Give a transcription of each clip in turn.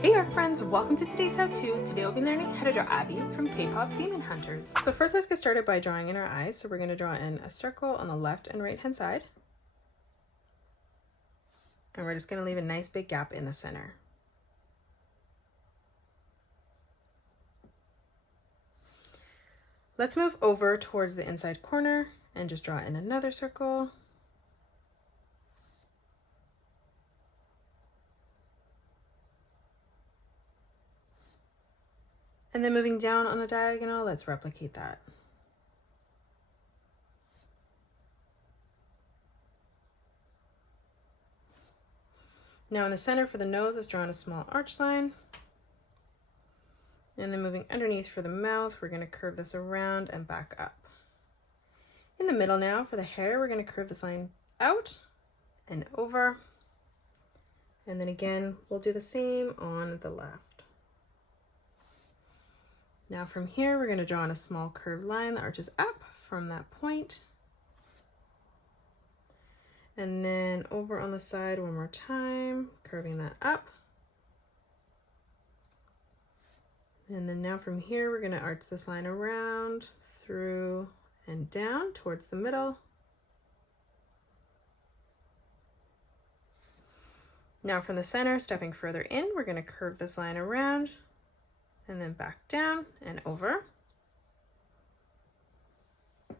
Hey art friends, welcome to today's how-to. Today we'll be learning how to draw Abby from K-pop Demon Hunters. So first let's get started by drawing in our eyes. So we're going to draw in a circle on the left and right hand side. And we're just going to leave a nice big gap in the center. Let's move over towards the inside corner and just draw in another circle. And then moving down on the diagonal, let's replicate that. Now in the center for the nose, let's draw in a small arch line. And then moving underneath for the mouth, we're going to curve this around and back up. In the middle now for the hair, we're going to curve this line out and over. And then again, we'll do the same on the left. Now from here, we're going to draw in a small curved line that arches up from that point. And then over on the side one more time, curving that up. And then now from here, we're going to arch this line around, through, and down towards the middle. Now from the center, stepping further in, we're going to curve this line around and then back down and over.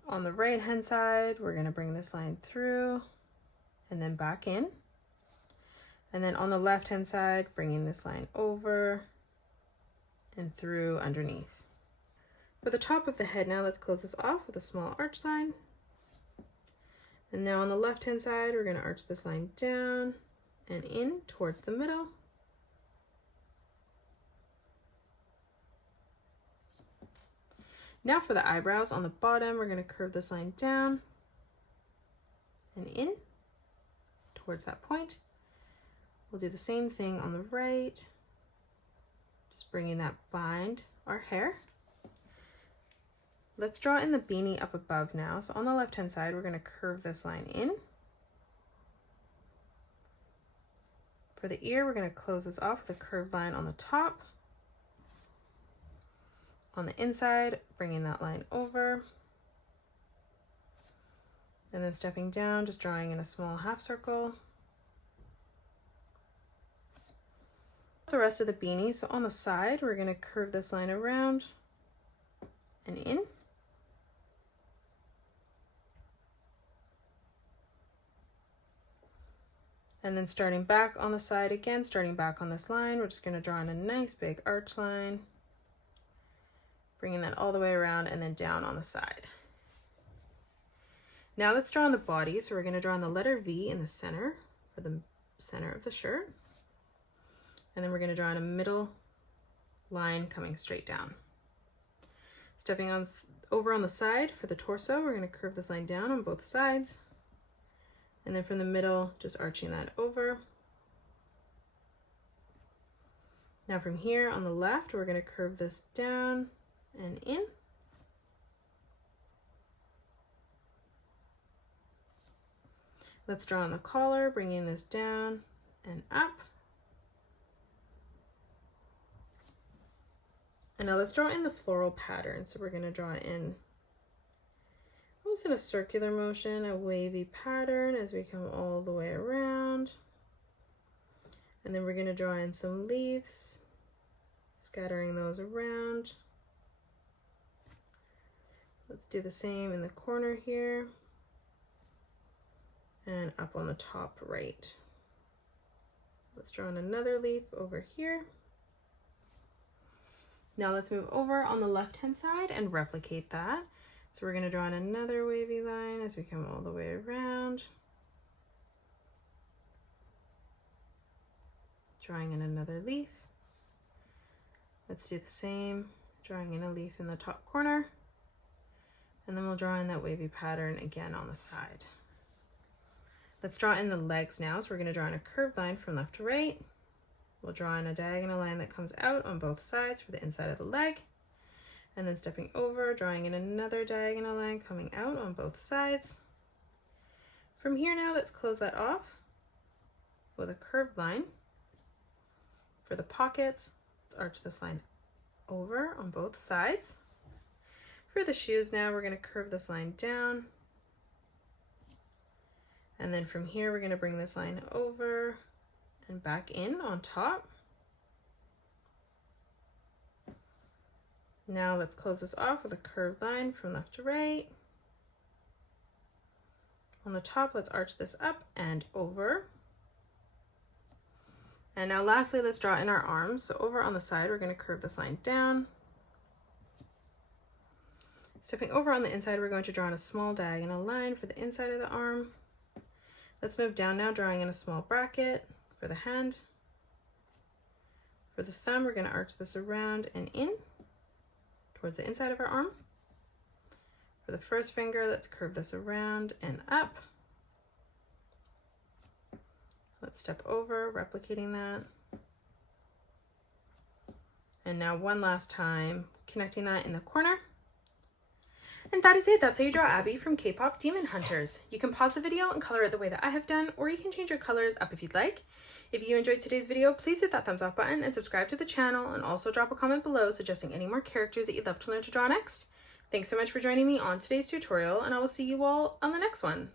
On the right hand side, we're going to bring this line through and then back in. And then on the left hand side, bringing this line over and through underneath. For the top of the head now, let's close this off with a small arch line. And now on the left hand side, we're going to arch this line down and in towards the middle. Now for the eyebrows on the bottom, we're going to curve this line down and in towards that point. We'll do the same thing on the right, just bringing that behind our hair. Let's draw in the beanie up above now. So on the left hand side, we're going to curve this line in. For the ear, we're going to close this off with a curved line on the top. On the inside, bringing that line over. And then stepping down, just drawing in a small half circle. The rest of the beanie, so on the side, we're going to curve this line around and in. And then starting back on the side again, starting back on this line, we're just going to draw in a nice big arch line, bringing that all the way around and then down on the side. Now let's draw on the body. So we're going to draw in the letter V in the center, for the center of the shirt. And then we're going to draw in a middle line coming straight down. Stepping on over on the side for the torso, we're going to curve this line down on both sides. And then from the middle, just arching that over. Now from here on the left, we're going to curve this down and in. Let's draw on the collar, bringing this down and up. And now let's draw in the floral pattern. So we're going to draw in almost in a circular motion, a wavy pattern as we come all the way around. And then we're going to draw in some leaves, scattering those around. Let's do the same in the corner here and up on the top right. Let's draw in another leaf over here. Now let's move over on the left hand side and replicate that. So we're going to draw in another wavy line as we come all the way around. Drawing in another leaf. Let's do the same, drawing in a leaf in the top corner. And then we'll draw in that wavy pattern again on the side. Let's draw in the legs now. So we're going to draw in a curved line from left to right. We'll draw in a diagonal line that comes out on both sides for the inside of the leg. And then stepping over, drawing in another diagonal line coming out on both sides. From here now, let's close that off with a curved line. For the pockets, let's arch this line over on both sides. For the shoes now, we're going to curve this line down. And then from here, we're going to bring this line over and back in on top. Now let's close this off with a curved line from left to right. On the top, let's arch this up and over. And now lastly, let's draw in our arms. So over on the side, we're going to curve this line down. Stepping over on the inside, we're going to draw in a small diagonal line for the inside of the arm. Let's move down now, drawing in a small bracket for the hand. For the thumb, we're going to arch this around and in towards the inside of our arm. For the first finger, let's curve this around and up. Let's step over, replicating that. And now one last time, connecting that in the corner. And that is it. That's how you draw Abby from K-Pop Demon Hunters. You can pause the video and color it the way that I have done, or you can change your colors up if you'd like. If you enjoyed today's video, please hit that thumbs up button and subscribe to the channel, and also drop a comment below suggesting any more characters that you'd love to learn to draw next. Thanks so much for joining me on today's tutorial, and I will see you all on the next one.